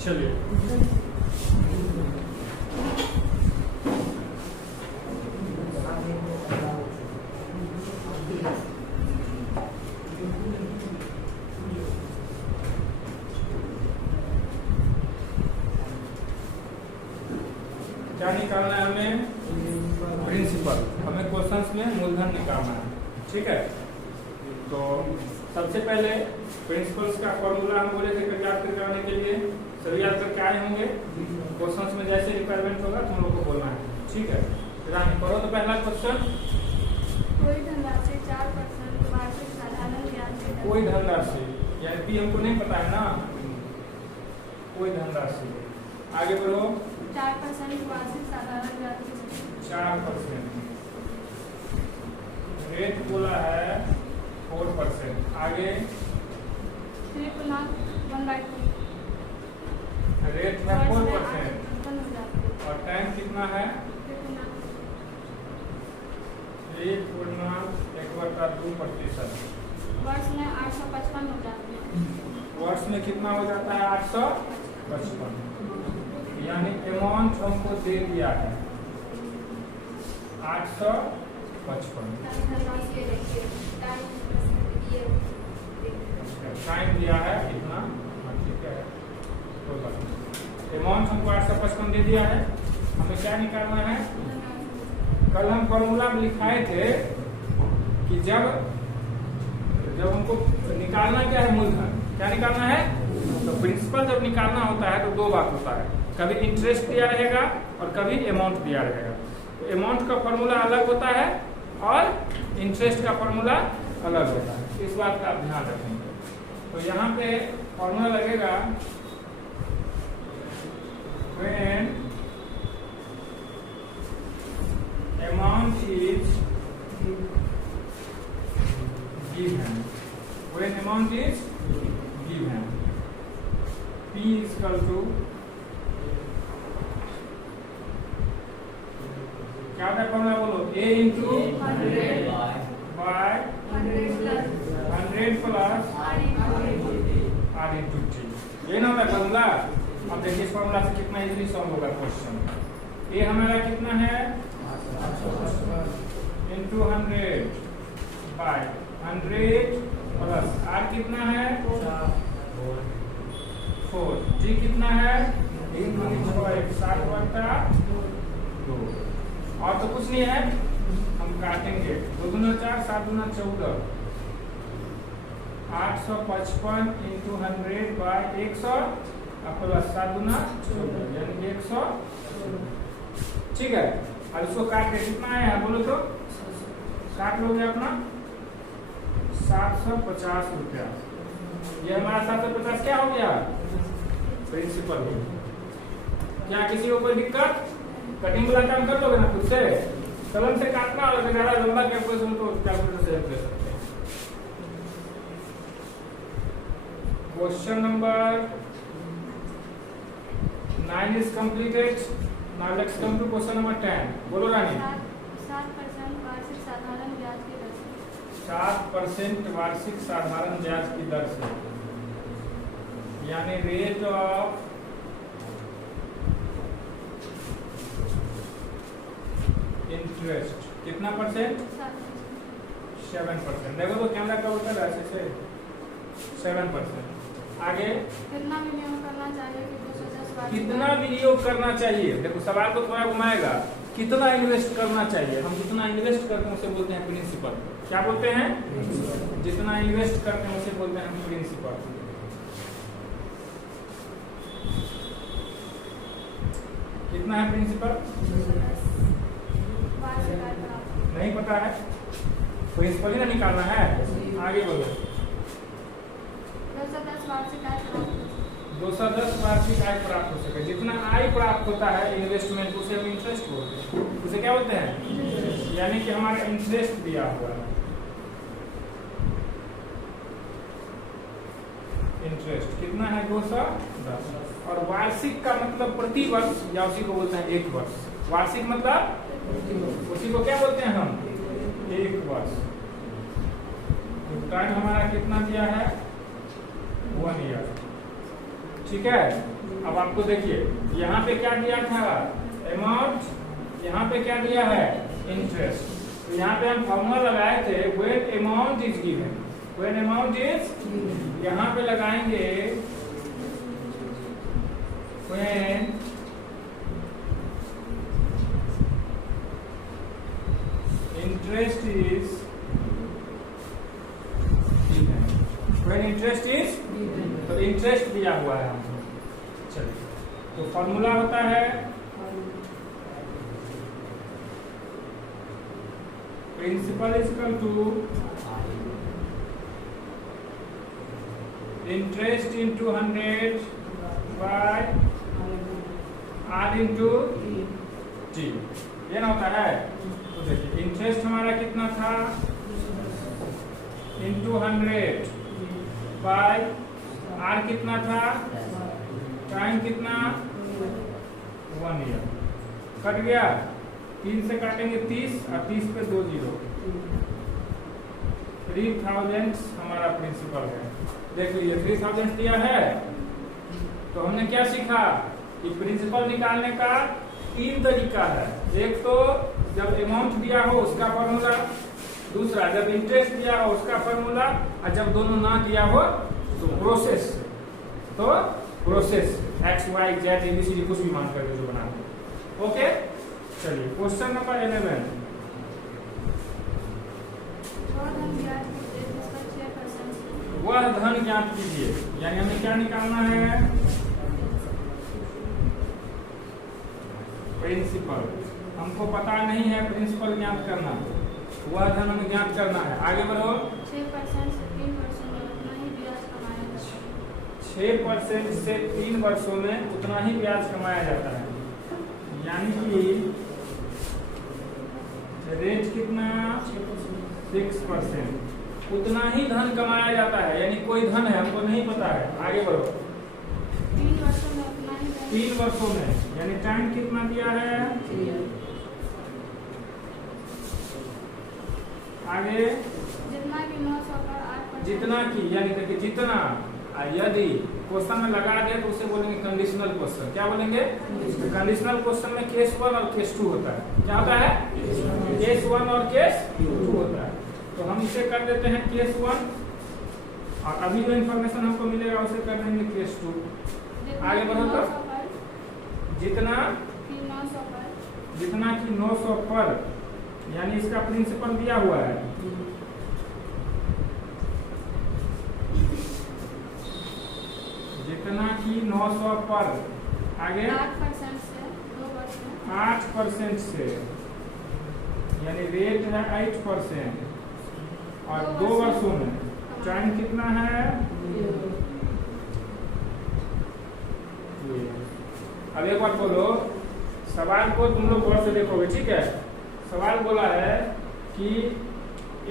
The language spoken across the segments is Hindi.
चलिए क्या निकालना है हमें? प्रिंसिपल। हमें क्वेश्चंस में मूलधन निकालना है, ठीक है। तो सबसे पहले प्रिंसिपल्स का फॉर्मूला हम बोले थे याद करने के लिए, सभी याद करके आए होंगे। क्वेश्चंस में जैसे रिक्वायरमेंट होगा तुम लोग को बोलना है, ठीक है। रानी करो तो पहला क्वेश्चन। कोई धनराशि 4% वार्षिक साधारण ब्याज की दर। कोई धनराशि यानी कि हमको नहीं पता है ना, कोई धनराशि। आगे बढ़ो। 4% वार्षिक साधारण ब्याज की दर। 4%। रेट बोला है 4%। आगे 3/1/2। रेट है 4% और टाइम कितना है? 1/1/2%। वर्ष में 855 हो जाते हैं। वर्ष में कितना हो जाता है? 855। यानी अमाउंट हमको दे दिया है 855। टाइम दिया है इतना, ठीक है। अमाउंट हमको 855 दे दिया है। हमें क्या निकालना है? कल हम फॉर्मूला में लिखाए थे कि जब हमको निकालना क्या है? मूलधन। क्या निकालना है? तो प्रिंसिपल जब निकालना होता है तो दो बात होता है, कभी इंटरेस्ट दिया रहेगा और कभी अमाउंट दिया रहेगा। तो अमाउंट का फॉर्मूला अलग होता है और इंटरेस्ट का फॉर्मूला अलग होता है, इस बात का आप ध्यान रखेंगे। तो यहाँ पे फॉर्मूला लगेगा when amount is given, when amount is given, P is equal to क्या होता है फॉर्मूला बोलो? A into 100 by 100 plus R into T। ये ना होता है फॉर्मूला। अब देखिए इस फॉर्मूला से कितना इजीली सॉल्व होगा क्वेश्चन। ए हमारा कितना है? into 100 by 100 प्लस आर कितना है? 4। जी कितना है? 60/2। और तो कुछ नहीं है, हम काटेंगे। 2 दूना 4, 7 दूना 14। 855 into 100 by 100 प्लस 7 दूना 14 यानी 100, ठीक है। अब इसको काट के कितना है बोलो तो? काट लोगे अपना 750 रुपया। ये हमारा 750 क्या हो गया? प्रिंसिपल हो। क्या किसी को कोई दिक्कत? कटिंग वाला काम कर लोगे ना खुद से? कलम से काटना और ज्यादा लंबा कैलकुलेशन तो कैलकुलेटर से कर सकते हैं। Question number 9 is completed. Now let's come to question number 10. बोलो रानी। 7% वार्षिक साधारण ब्याज की दर से। 7% वार्षिक साधारण ब्याज की दर से, यानी रेट ऑफ इंटरेस्ट कितना परसेंट? 7%। देखो तो कैमरा का उत्तर ऐसे से 7%। आगे कितना विनियोग करना चाहिए कि 210 वार्षिक? कितना विनियोग करना चाहिए? देखो सवाल को थोड़ा घुमाएगा। कितना इन्वेस्ट करना चाहिए? हम जितना इन्वेस्ट करते हैं उसे बोलते हैं प्रिंसिपल। क्या बोलते हैं? जितना इन्वेस्ट करते हैं उसे बोलते हैं प्रिंसिपल। कितना है प्रिंसिपल? 210 वार्षिक आय प्राप्त। नहीं पता है, प्रिंसिपल ही ना निकालना है। आगे बोलो। 210 वार्षिक आय प्राप्त। 210 वार्षिक आय प्राप्त हो सके। जितना आय प्राप्त होता है इन्वेस्टमेंट उसे हम इंटरेस्ट बोलते हैं। उसे क्या बोलते हैं? यानी कि हमारा इंटरेस्ट दिया हुआ है। इंटरेस्ट कितना है? 210। और वार्षिक का मतलब प्रति वर्ष, या उसी को बोलते हैं एक वर्ष। वार्षिक मतलब उसी को क्या बोलते हैं हम? एक वर्ष। तो टाइम हमारा कितना दिया है? 1 ईयर, ठीक है। अब आपको देखिए यहाँ पे क्या दिया था अमाउंट, यहाँ पे क्या दिया है इंटरेस्ट। तो यहाँ पे हम फॉर्मूला लगाए थे when amount is given, when amount is, यहाँ पे लगाएंगे when interest is given, when interest is, तो इंटरेस्ट दिया हुआ है हमको। चलिए तो फॉर्मूला होता है principal is equal to interest into 100 by R into T, ये ना होता है। तो देखिए इंटरेस्ट हमारा कितना था इंटू 100 बाय आर कितना था, टाइम कितना 1 ईयर, कट गया 3 से काटेंगे 30 और 30 पे 2 जीरो, 3000 हमारा प्रिंसिपल है। देख लीजिए 3000 दिया है। तो हमने क्या सीखा कि प्रिंसिपल निकालने का 3 तरीका है। एक तो जब अमाउंट दिया हो उसका फॉर्मूला, दूसरा जब इंटरेस्ट दिया हो उसका फॉर्मूला, और जब दोनों ना दिया हो तो प्रोसेस। तो process X Y Z ABCD कुछ भी मान करके जो बनाते हैं। ओके चलिए क्वेश्चन नंबर 11, वह धन ज्ञात कीजिए, यानी हमें क्या निकालना है प्रिंसिपल। हमको पता नहीं है प्रिंसिपल ज्ञात करना, वह धन हमें ज्ञात करना है। आगे बढ़ो। 6% से 3% में उतना ही ब्याज कमाया जाता है। 6% से 3 वर्षों में उतना ही ब्याज कमाया जाता है, यानी कि रेट कितना 6%, उतना ही धन कमाया जाता है। यानी कोई धन है हमको नहीं पता है। आगे बढ़ो। 3 वर्षों में उतना ही 3 वर्षों में, यानी टाइम कितना दिया है, आगे जितना कि 900 पर 8%, जितना की, यानी कि जितना, यदि क्वेश्चन में लगा दे तो उसे बोलेंगे कंडीशनल क्वेश्चन। क्या बोलेंगे कंडीशनल क्वेश्चन में केस 1 और केस 2 होता है। क्या होता है केस 1 और केस 2 होता है। तो हम इसे कर देते हैं केस 1, और अभी जो इन्फॉर्मेशन हमको मिलेगा उसे कर देंगे केस 2। आगे बढ़ो तो जितना कि 900 पर, जितना कि 900 पर, यानी इसका प्रिंसिपल दिया हुआ है। जितना कि 900 पर, आगे 8% से 2 वर्ष में, 8% से, यानी रेट है 8% और 2 वर्षों में टाइम कितना है। अब एक बार बोलो, सवाल को तुम लोग गौर से देखोगे, ठीक है। सवाल बोला है कि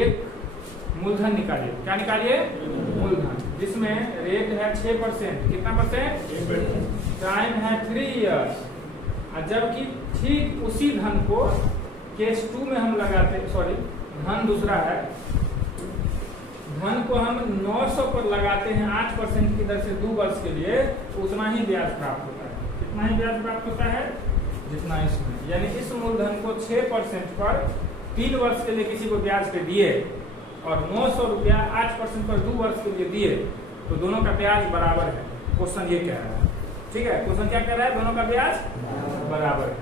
एक मूलधन निकालिए। क्या निकालिए मूलधन, जिसमें रेट है 6%, कितना परसेंट, टाइम है 3 इयर्स, और जबकि ठीक उसी धन को केस 2 में हम लगाते, सॉरी धन दूसरा है, धन को हम 900 पर लगाते हैं 8% की दर से 2 वर्ष के लिए, तो उतना ही ब्याज प्राप्त होता है। कितना ही ब्याज प्राप्त होता है जितना इसमें, यानी इस मूलधन को 6% पर 3 वर्ष के लिए किसी को ब्याज पे दिए और 900 रुपया 8% पर 2 वर्ष के लिए दिए, तो दोनों का ब्याज बराबर है। क्वेश्चन ये कह रहा है, ठीक है। क्वेश्चन क्या कह रहा है, दोनों का ब्याज बराबर है।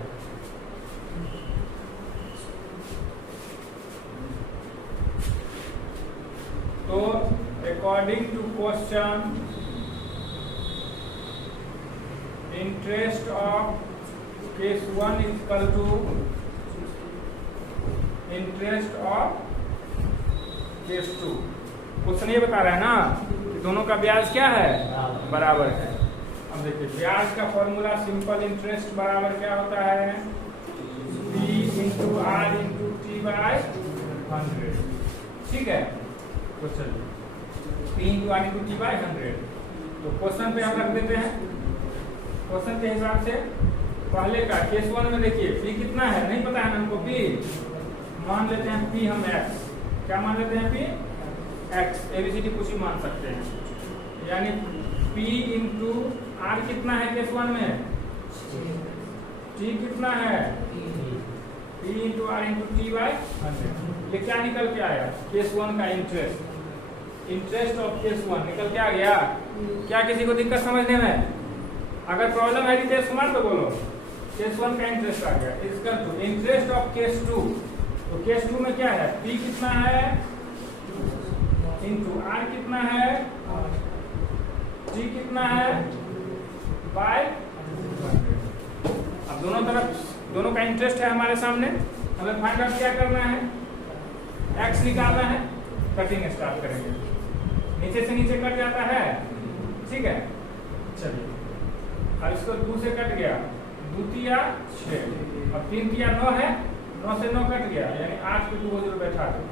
तो according to question, interest of case 1 is equal to interest of case 2। Question ये बता रहा है ना कि दोनों का ब्याज क्या है, बराबर है। अब देखिए ब्याज का फॉर्मूला सिंपल इंटरेस्ट बराबर क्या होता है, P into R into T by 100, ठीक है। तो चलिए P into R into T by 100। तो क्वेश्चन पे हम रख देते हैं। क्वेश्चन के हिसाब से पहले का केस 1 में देखिए P कितना है, नहीं पता है हमको। P मान लेते हैं, P हम x, क्या मान लेते हैं, P x, एबीसीडी कुछ ही मान सकते हैं, यानी P इंटू आर कितना है केस 1 में, टी कितना है, P into R into T by 100। ये क्या निकल के आया, केस 1 का इंटरेस्ट ऑफ केस 1 निकल के आ गया। क्या किसी को दिक्कत समझने में? अगर प्रॉब्लम है रितेश कुमार तो बोलो। केस 1 का इंटरेस्ट आ गया, इसका टू इंटरेस्ट ऑफ केस 2। तो केस 2 में क्या है, P कितना है इंटू आर कितना है, T कितना है बाय 100। अब दोनों तरफ दोनों का इंटरेस्ट है हमारे सामने, हमें फाइंड आउट क्या करना है, x निकालना है। कटिंग स्टार्ट करेंगे, नीचे से नीचे कट जाता है, ठीक है। चलिए अब इसको 2 से कट गया, 2 तिया 6, अब 3 तिया 9 है, 9 से 9 कट गया, यानी 8 पे 2 बैठा दो,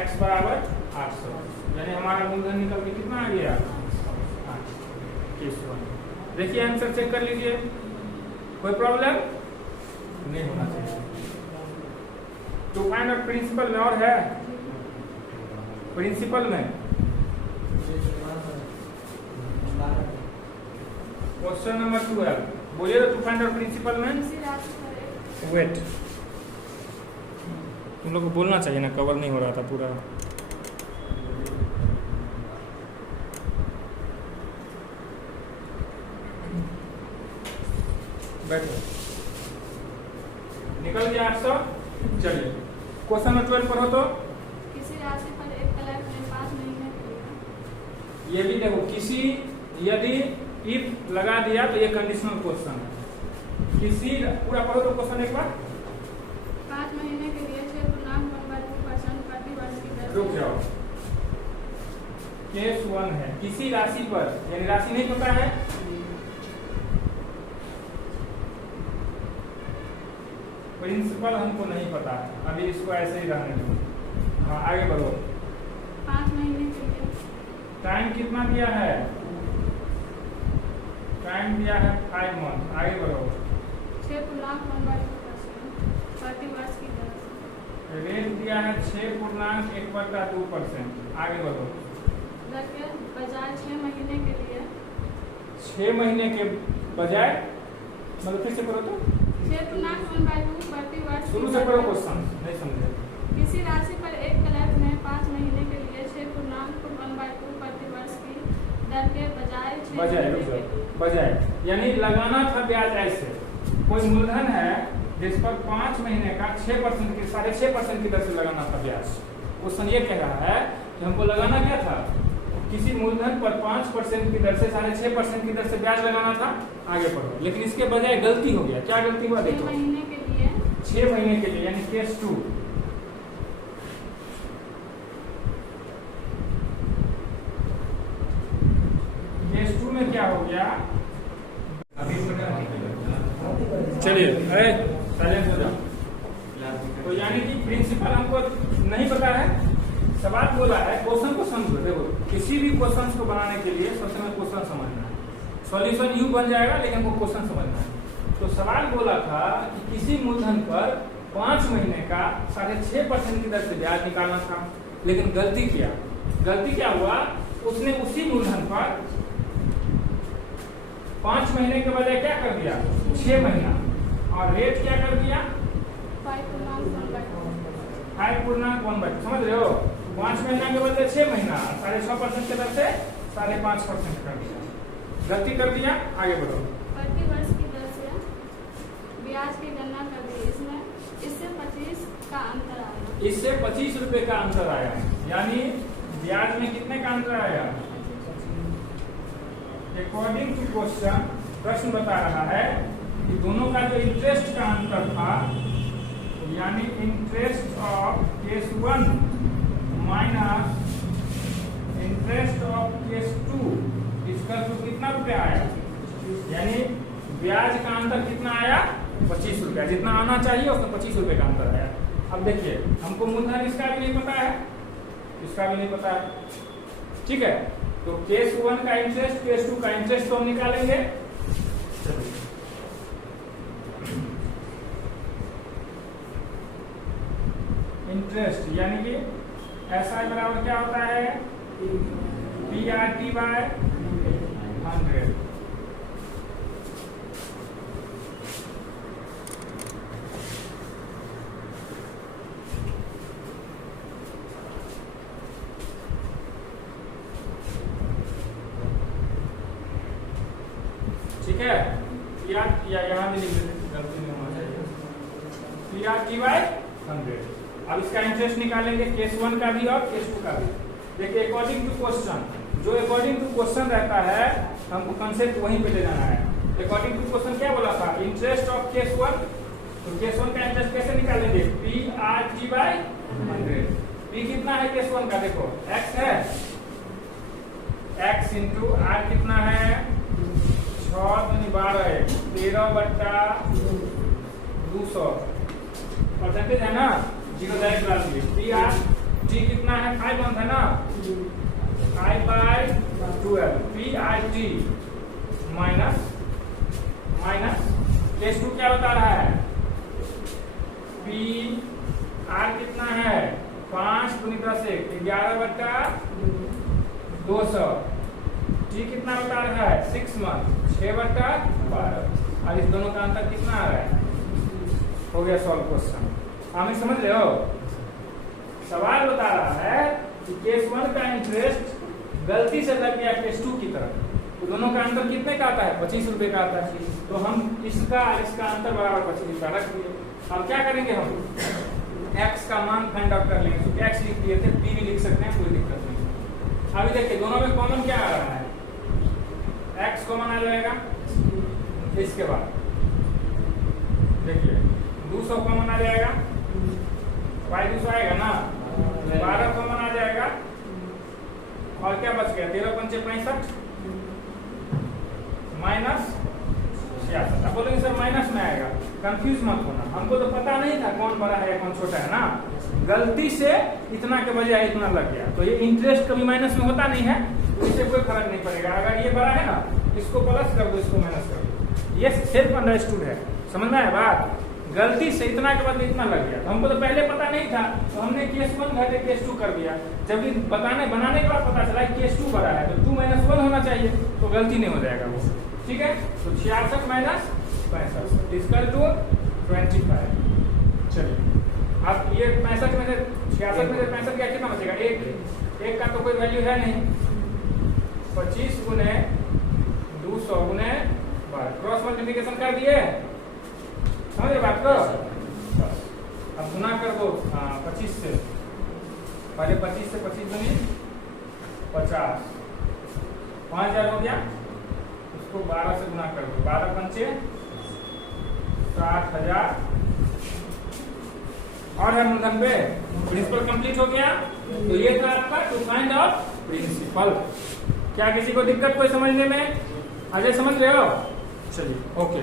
x बराबर 800, यानी हमारा मूलधन निकल के कितना आ गया, 8। केस 1। देखिए आंसर चेक कर लीजिए, कोई प्रॉब्लम नहीं होना चाहिए। टू फाइंड आउट प्रिंसिपल में और है, प्रिंसिपल में क्वेश्चन नंबर 12 बोलिए। टू फाइंड आउट प्रिंसिपल में वेट, तुम लोग को बोलना चाहिए ना, कवर नहीं हो रहा था पूरा। बैठो, निकल गया 800। चलिए क्वेश्चन नंबर 12 पढ़ो तो। किसी राशि पर एक कलर में 5 महीने के लिए, ये भी देखो, किसी यदि इफ लगा दिया तो ये कंडीशनल क्वेश्चन है। किसी पूरा पढ़ो तो क्वेश्चन एक बार। 5 महीने के लिए 6.12% प्रति वर्ष की दर। रुक जाओ, केस 1 है, किसी राशि पर, यानी राशि नहीं पता है, प्रिंसिपल हमको नहीं पता है, अभी इसको ऐसे ही रहने दो। हाँ आगे बढ़ो। 5 महीने के लिए टाइम कितना दिया है, टाइम दिया है 5 मंथ। आगे बढ़ो। 6.12% प्रति वर्ष की दर से। रेट दिया है 6.1/2%। आगे बढ़ो। दर के बजाय 6 महीने के लिए, 6 महीने के बजाय, मतलब फिर से करो तो, 6.1/2 प्रति वर्ष। शुरू से करो क्वेश्चन, नहीं समझे। किसी राशि पर एक कलर में 5 महीने के लिए 6.1/2 प्रति वर्ष की दर के बजाय 6 बजाय, महीने रुक के जाओ, लिए। बजाय यानी लगाना था ब्याज ऐसे। कोई मूलधन है जिस पर 5 महीने का 6% की 6.5% की दर से लगाना था ब्याज। क्वेश्चन ये कह रहा है कि हमको लगाना क्या था, किसी मूलधन पर 5% की दर से 6.5% की दर से ब्याज लगाना था। आगे पढ़ो। लेकिन इसके बजाय गलती हो गया। क्या गलती हुआ 6 देखो, महीने के लिए, 6 महीने के लिए, यानी केस 2। केस 2 में क्या हो गया, चलिए अरे साइलेंट हो जाओ। तो यानी कि प्रिंसिपल हमको नहीं पता है, सवाल बोला है, क्वेश्चन को समझो। देखो किसी भी क्वेश्चन को बनाने के लिए सबसे पहले क्वेश्चन समझना है, सॉल्यूशन यू बन जाएगा, लेकिन वो क्वेश्चन समझना है। तो सवाल बोला था कि किसी मूलधन पर 5 महीने का 6.5% की दर से ब्याज निकालना था, लेकिन गलती क्या हुआ, उसने उसी मूलधन पर 5 महीने के बजाय क्या कर दिया, 6 महीना, और रेट क्या कर दिया, 5.1/2। समझ रहे हो, 5 महीना के बदले 6 महीना, 6.5% के दर से 5.5% कर दिया, गलती कर दिया। आगे बढ़ो। प्रति वर्ष की दर से ब्याज की गणना कर दी, इससे 25 का अंतर आया। इससे 25 रुपए का अंतर आया, यानी ब्याज में कितने का अंतर आया। अकॉर्डिंग टू क्वेश्चन, प्रश्न बता रहा है कि दोनों का जो इंटरेस्ट का अंतर था, यानी interest of case 1 minus interest of case 2, इसका तो कितना रुपया आया, यानी ब्याज का अंतर कितना आया, 25 रुपया। जितना आना चाहिए उसमें 25 रुपए का अंतर आया। अब देखिए, हमको मूलधन इसका भी नहीं पता है, इसका भी नहीं पता है, ठीक है। तो केस 1 का इंटरेस्ट, केस 2 का इंटरेस्ट तो हम निकालेंगे। इंटरेस्ट यानी कि ऐसा बराबर क्या होता है, PRT बाय 100। ठीक है, या यहाँ भी गलती नहीं होना चाहिए। PRT by 100। अब इसका इंटरेस्ट निकालेंगे केस 1 का भी और केस 2 का भी। देखिए अकॉर्डिंग टू क्वेश्चन, जो अकॉर्डिंग टू क्वेश्चन रहता है हमको कंसेप्ट वहीं पे ले जाना है। अकॉर्डिंग टू क्वेश्चन क्या बोला था, इंटरेस्ट ऑफ केस 1, तो केस 1 का इंटरेस्ट कैसे निकालेंगे, PRT बाय 100। P कितना है केस 1 का, देखो x है, x इंटू R कितना है 6×12 13/200 परसेंटेज है ना, 0 डायरेक्ट डाल दिए। PRT कितना है 5 मंथ है ना, 5/12 PRT माइनस केस 2 क्या बता रहा है, PR कितना है 5×10 11/200। T कितना बता रहा है 6 मंथ 6/12। और इस दोनों का अंतर कितना आ रहा है, हो गया सॉल्व क्वेश्चन। हमें समझ रहे हो, सवाल बता रहा है कि केस 1 का इंटरेस्ट गलती से लग गया केस 2 की तरफ, तो दोनों का अंतर कितने का आता है 25 रुपए का आता है। तो हम इसका अंतर बराबर 25 रुपया रख दिए। अब क्या करेंगे, हम x का मान फाइंड आउट कर लेंगे। तो x लिख दिए थे, p भी लिख सकते हैं, कोई दिक्कत नहीं। अभी देखिए दोनों में कॉमन क्या आ रहा है, x कॉमन आ जाएगा। इसके बाद देखिए 200 कॉमन आ जाएगा, y 200 आएगा ना, 12 कॉमन आ जाएगा, और क्या बच गया 13×5 65 माइनस 66। अब बोलेंगे सर माइनस में आएगा, कंफ्यूज मत होना, हमको तो पता नहीं था कौन बड़ा है कौन छोटा है ना, गलती से इतना के बजाय इतना लग गया। तो ये इंटरेस्ट कभी माइनस में होता नहीं है, तो इससे कोई फर्क नहीं पड़ेगा। अगर ये बड़ा है ना, इसको प्लस कर दो, इसको माइनस कर दो, ये सेल्फ अंडरस्टूड है, समझ में आया बात। गलती से इतना के बदले इतना लग गया, तो हमको तो पहले पता नहीं था, तो हमने केस 1 घटे केस 2 कर दिया। जब बनाने के बाद पता चला केस 2 बड़ा है, तो 2 - 1 होना चाहिए, तो गलती नहीं हो जाएगा वो। ठीक है, तो 66 माइनस 65 इसका टू 25। चलिए अब ये 65 में से 66 में से 65 क्या कितना बचेगा, एक का तो कोई वैल्यू है नहीं, 25 गुने 200 गुने 12, क्रॉस मल्टीप्लिकेशन कर दिए, समझ रहे बात को। अब गुना कर दो 25 से, पहले 25 से 25 गुनी 50, 5000 हो गया, उसको 12 से गुना कर दो, 12×5 60,000 और है मूलधन पे। प्रिंसिपल कंप्लीट हो गया। तो ये था आपका टू फाइंड आउट प्रिंसिपल। क्या किसी को दिक्कत कोई समझने में, अजय समझ रहे हो, चलिए ओके।